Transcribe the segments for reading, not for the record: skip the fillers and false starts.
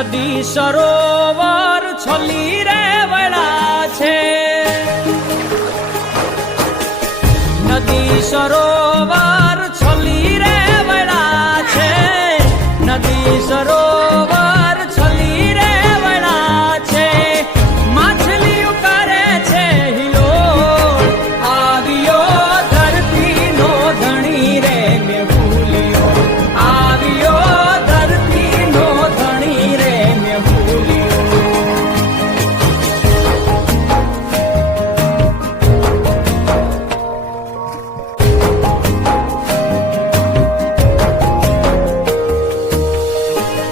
નદી સરોવર છલી રે વળા છે, નદી સરોવર છલી રે વળા છે, નદી સરોવર છલી રે વળા છે, માછલીઓ કરે છે હિલોળ, આવ્યો ધરતીનો ધણી રે મેં ભૂલ્યો, આવ્યો ધરતીનો ધણી રે મેં ભૂલ્યો.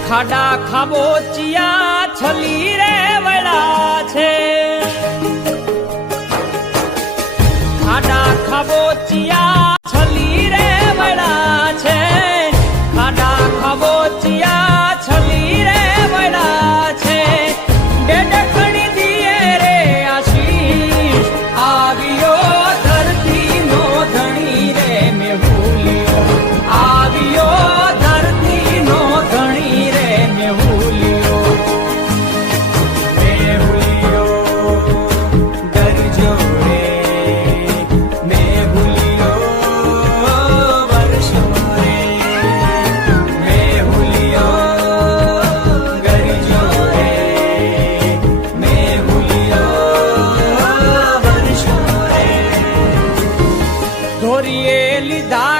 ખાડા ખાબોચિયા છલી રે વળા છે, ખાડા ખાબોચિયા છલી રે વળા છે, ખાડા ખાબોચિયા છલી રે વળા છે, ડેડકણી દીએ રે આશીષ, આવ્યો ધરતીનો ધણી રે મેં ભૂલ્યો, આવ્યો ધરતીનો ધણી રે મેં ભૂલ્યો. મેં ભૂલ્યો ગરજો રે, મેં ભૂલ્યો વર્ષો રે, મેં ભૂલ્યો ગરજો રે, મેં ભૂલ્યો વર્ષો રે. ધોરીએ લીધા